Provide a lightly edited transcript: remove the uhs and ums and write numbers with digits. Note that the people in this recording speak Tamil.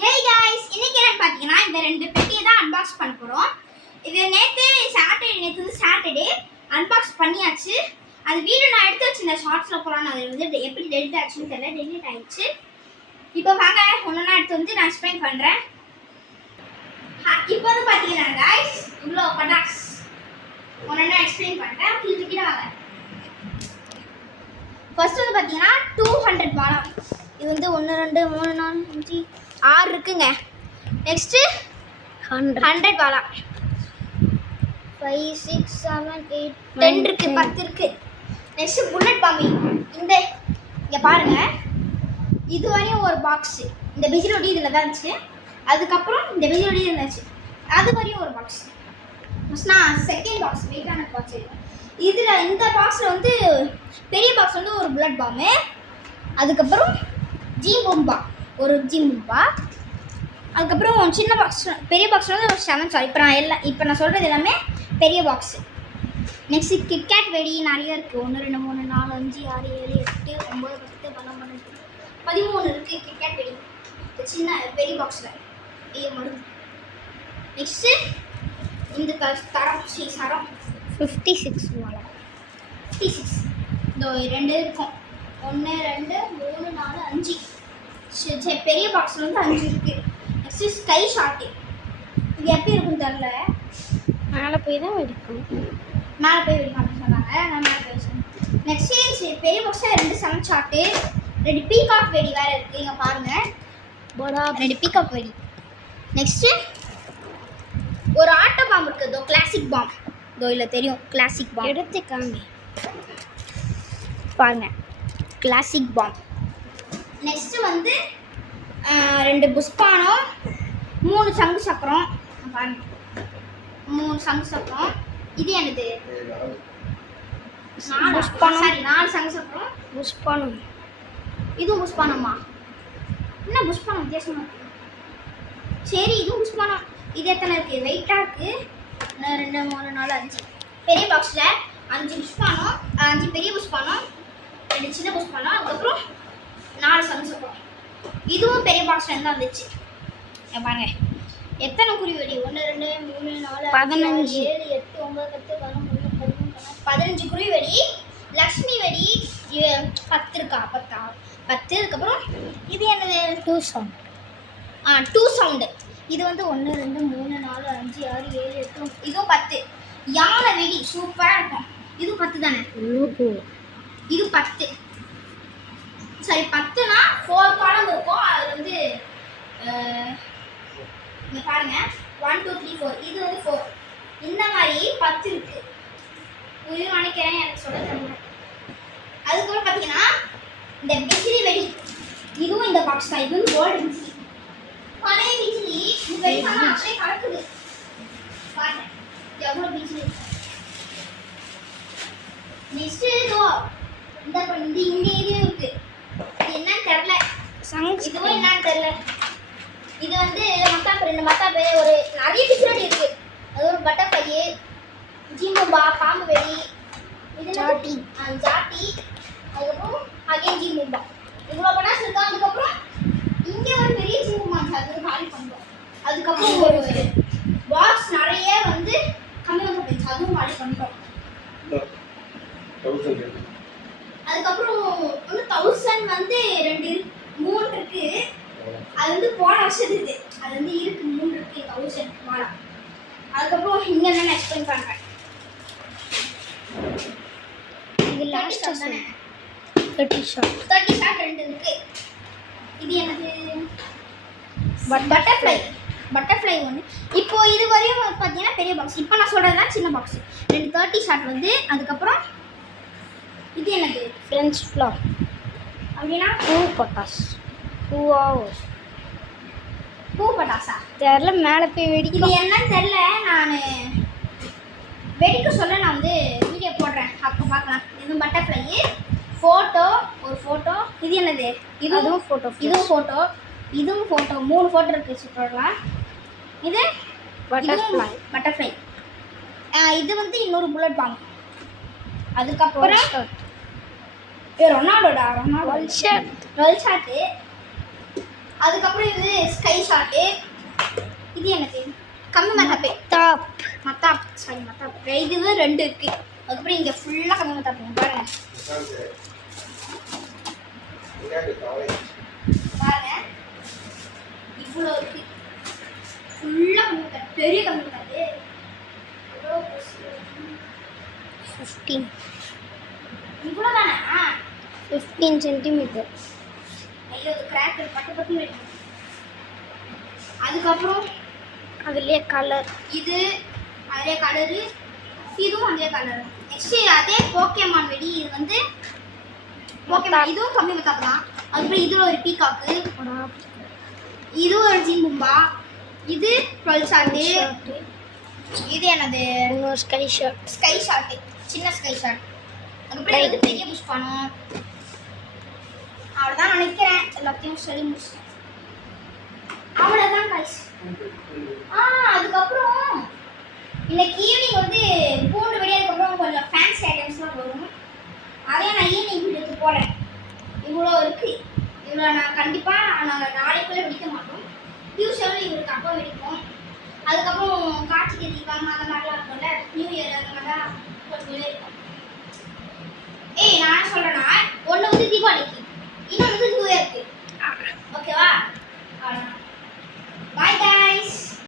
Hey guys, இன்னைக்கு என்ன பாத்தீங்கன்னா இந்த ரெண்டு பெட்டியை தான் அன்பாக்ஸ் பண்ண போறோம். இது நேத்து சாட்டர்டே அன்பாக்ஸ் பண்ணியாச்சு. அது வீடியோ நான் எடுத்து வச்சிருந்தேன் ஷார்ட்ஸ்ல போறானே அது வந்து எப்படி டெலிட் ஆச்சுன்னு தெரியல, டெலிட் ஆயிடுச்சு. இப்போ வாங்க ஒண்ணா எடுத்து வந்து நான் எக்ஸ்பிளைன் பண்றேன். இப்போ வந்து பாத்தீங்கன்னா guys இவ்ளோ பட்டாஸ் ஒண்ணா எக்ஸ்பிளைன் பண்றேன். கிட்ட வாங்க. ஃபர்ஸ்ட் வந்து பாத்தீங்கன்னா 200 பாலம். இது வந்து 1 2 3 4 5 6 இருக்குங்க. நெக்ஸ்ட் 100 பாலா 5 6 7 8 10 இருக்கு, 10 இருக்கு. நெக்ஸ்ட் புல்லட் பாம்பி இந்த இங்க பாருங்க, இது வரையும் ஒரு பாக்ஸ் இந்த பிஜிலோடி இதுல தான் இருந்துச்சு. அதுக்கப்புறம் இந்த பிஜிலோடி இருந்துச்சு, அது வரையும் ஒரு பாக்ஸ். நான் செகண்ட் பாக்ஸ் வெயிட்டான பாக்ஸ். இதுல இந்த பாக்ஸ்ல வந்து பெரிய பாக்ஸ் வந்து ஒரு புல்லட் பாம்பு, அதுக்கப்புறம் ஜீம்பூம்பா ஒரு ஜீம்பூம்பா, அதுக்கப்புறம் சின்ன பாக்ஸ் பெரிய பாக்ஸ் வந்து ஒரு 7 சாரி. இப்போ நான் சொல்கிறது எல்லாமே பெரிய பாக்ஸ். நெக்ஸ்ட் கிட்கேட் வெடி நிறைய இருக்குது. 1 2 3 4 5 6 7 8 9 10 11 13 இருக்குது கிட்கேட் வெடி சின்ன பெரிய பாக்ஸில். இது மருந்து. நெக்ஸ்ட்டு இந்த தரம் சரம் 56 56 இந்த 2 இருக்கும். 1 2 3 4 5 பெரிய பாக்ஸில் வந்து 5 இருக்குது. Next sky shot. இது எப்படி இருக்குன்னு தெரில, மேலே போய் தான் வெடிக்கும். மேலே போய் வெடிக்கும் அப்படின்னு சொன்னாங்க. நான் மேலே போய் சொன்னேன். நெக்ஸ்ட்டு பெரிய பாக்ஸில் 2 7 ஷாட்டு, 2 பீகாக் வெடி வேறு இருக்குது. இங்கே பாருங்கள், 2 பீகாக் வெடி. நெக்ஸ்ட்டு ஒரு ஆட்டோ பாம்பு இருக்குது, இதோ கிளாசிக் பாம். இதோ இல்லை தெரியும், கிளாசிக் பாம் எடுத்துக்காங்க பாருங்கள், கிளாசிக் பாம். நெக்ஸ்ட்டு வந்து 2 புஷ்பானம், 3 சங்கு சக்கரம். பாருங்க 3 சங்கு சக்கரம். இது என்னது? 4 சங்கு சக்கரம். புஷ்பானம். இதுவும் புஷ்பானமா? என்ன புஷ்பானம் வித்தியாசமா இருக்கு? சரி, இதுவும் புஷ்பானம். இது எத்தனை இருக்குது? வெயிட்டாக இருக்குது. 1 2 3 4 5 பெரிய பாக்ஸில் 5 புஷ்பானம், 5 பெரிய புஷ்பானம், 2 சின்ன புஷ்பானம், அதுக்கப்புறம் 4 சங்கு சக்கரம். இதுவும் பெரிய பாக்ஸ்ல இருந்தா வந்துச்சு. பாருங்க எத்தனை குருவி வெடி? 1 2 3 4 5 7 8 9 10 11 12 15 குருவி வெடி. லக்ஷ்மி வெடி 10 இருக்கா? 10. அதுக்கப்புறம் இது என்னது? 2 சவுண்ட். 2 சவுண்டு. இது வந்து 1 2 3 4 5 6 7 8 இதுவும் 10. யானை வெடி சூப்பராக இருக்கும். இதுவும் 10 தானே? இது 10. சரி, 10னா 4 பாடம் இருக்கும். அது வந்து இங்கே பாருங்க 1 2 3 4. இது வந்து 4. இந்த மாதிரி 10 இருக்கு. இது நினைக்கிறேன், எனக்கு சொல்ல தெரியல. அதுக்கப்புறம் பார்த்தீங்கன்னா இந்த பிஜிலி வெடி, இதுவும் இந்த பாக்ஸ் தான். இது வந்து கோல்டு பிஜிலி, பழைய பிஜிலி. இது வெடிக்காம அப்படியே கலக்குது. பாருங்க எவ்வளோ பிஜிலி. நெக்ஸ்ட் இதோ இந்த இங்கே இது இருக்கு. என்னன்னு தெரியல, இதுவும் என்னன்னு தெரியல. இது வந்து மத்தாப்பு, 2 மத்தாப்பு, ஒரு நிறைய பிக்சர் இருக்கு. அது ஒரு பட்டர்ஃப்ளை, ஜீம்பூம்பா, பாம்பு வெடி, இது ஜாட்டி, அதுக்கப்புறம் அகைன் ஜீம்பூம்பா. இவ்வளோ பட்டாசு இருக்கா. அதுக்கப்புறம் இங்கே ஒரு பெரிய ஜீம்பூம்பா, அது காலி பண்ணுறோம். அதுக்கப்புறம் ஒரு பாக்ஸ் நிறைய வந்து கம்மி வந்து போயிடுச்சு, அதுவும் காலி பண்ணுறோம். அதுக்கப்புறம் வந்து 1000 வந்து 2 3 இருக்கு. அது வந்து போன வருஷத்துக்கு அது வந்து இருக்கு, 3 இருக்கு 1000 வாழா. அதுக்கப்புறம் இங்க என்ன எக்ஸ்பிளைன் பண்றேன். இது லாஸ்ட் தானே? 30 ஷாட் 2 இருக்கு. இது என்னது? பட்டர்ஃப்ளை ஒன்று. இப்போ இது வரையும் பார்த்தீங்கன்னா பெரிய பாக்ஸ். இப்போ நான் சொல்கிறதுலாம் சின்ன பாக்ஸ். 2 30 ஷாட் வந்து. அதுக்கப்புறம் இது என்னது? French flower. அப்படின்னா பூ பட்டாஸ். பூ பட்டாசா தெரியல, மேலே போய் வெடிக்குது. இது என்னன்னு தெரியல. நான் வெடிக்க சொல்ல நான் வந்து வீடியோ போடுறேன், அப்போ பார்க்கலாம். இது பட்டர்ஃப்ளை ஃபோட்டோ, ஒரு ஃபோட்டோ. இது என்னது? இதுவும் ஃபோட்டோ. இதுவும் ஃபோட்டோ. 3 ஃபோட்டோ இருக்குது. சூப்பராக. இது பட்டர்ஃப்ளை. இது வந்து இன்னொரு புல்லட் பாம்பு. அதுக்கப்புறம் ரொனால்டோ ஷாட்டு. அதுக்கப்புறம் இது ஸ்கை ஷாட்டு. இது என்னது? கம்மி மத்தாப்பு. டாப். மத்தாப் சாரி மத்தாப். இதுவே 2 இருக்கு. அதுக்கப்புறம் இங்கே ஃபுல்லாக கம்மி மத்தாப்பு பாருங்க. பாருங்க இவ்வளோ இருக்கு. ஃபுல்லாக கம்மி மத்தாப்பு. பெரிய கம்மி மத்தாப்பு. 15. இவ்வளோ தானே? 15 சென்டிமீட்டர். ஐயோ கிராக் பட்டு பட்டு வெடிக்கும். அதுக்கப்புறம் அதுலேயே கலர். இது அதே கலரு, இதுவும் அதே கலரு. நெக்ஸ்ட் அதே போக்கேமான் வெடி. இது வந்து போக்கேமான். இதுவும் கம்மி மத்தாப்பு தான். அதுக்கப்புறம் இதில் ஒரு பீகாக்கு, இது ஒரு ஜிம்பும்பா, இது 12 ஷாட்டு, இது என்னது? இன்னொரு ஸ்கை ஷாட். ஸ்கை ஷாட்டு, சின்ன ஸ்கை ஷாட். அதுக்கப்புறம் இது பெரிய புஷ்பானம். அவ்வளோதான் நினைக்கிறேன். எல்லாத்தையும் சொல்லி முடிச்சிட்டேன். அவ்வளோதான் கைஸ். அதுக்கப்புறம் இன்னைக்கு ஈவினிங் வந்து பூண்டு வெடி, அதுக்கப்புறம் கொஞ்சம் ஃபேன்சி ஐட்டம்ஸ்லாம் வரும். அதே நான் ஈவினிங் வீட்டுக்கு போகிறேன். இவ்வளோ இருக்குது. இவ்வளோ நான் கண்டிப்பாக நாங்கள் நாளைக்குள்ளே வெடிக்க மாட்டோம். டியூஷனில் இவருக்கு அப்போ வெடிப்போம். அதுக்கப்புறம் கார்த்திகை தீபம் அந்த மாதிரிலாம் இருக்கும்ல, நியூ இயர் அந்த மாதிரிலாம் கொஞ்சம் இருக்கும். நான் என்ன சொல்கிறேன்னா, ஒன்று வந்து தீபாவளிக்கு, இன்னொன்று வந்து நியூ இயருக்கு. ஓகேவா?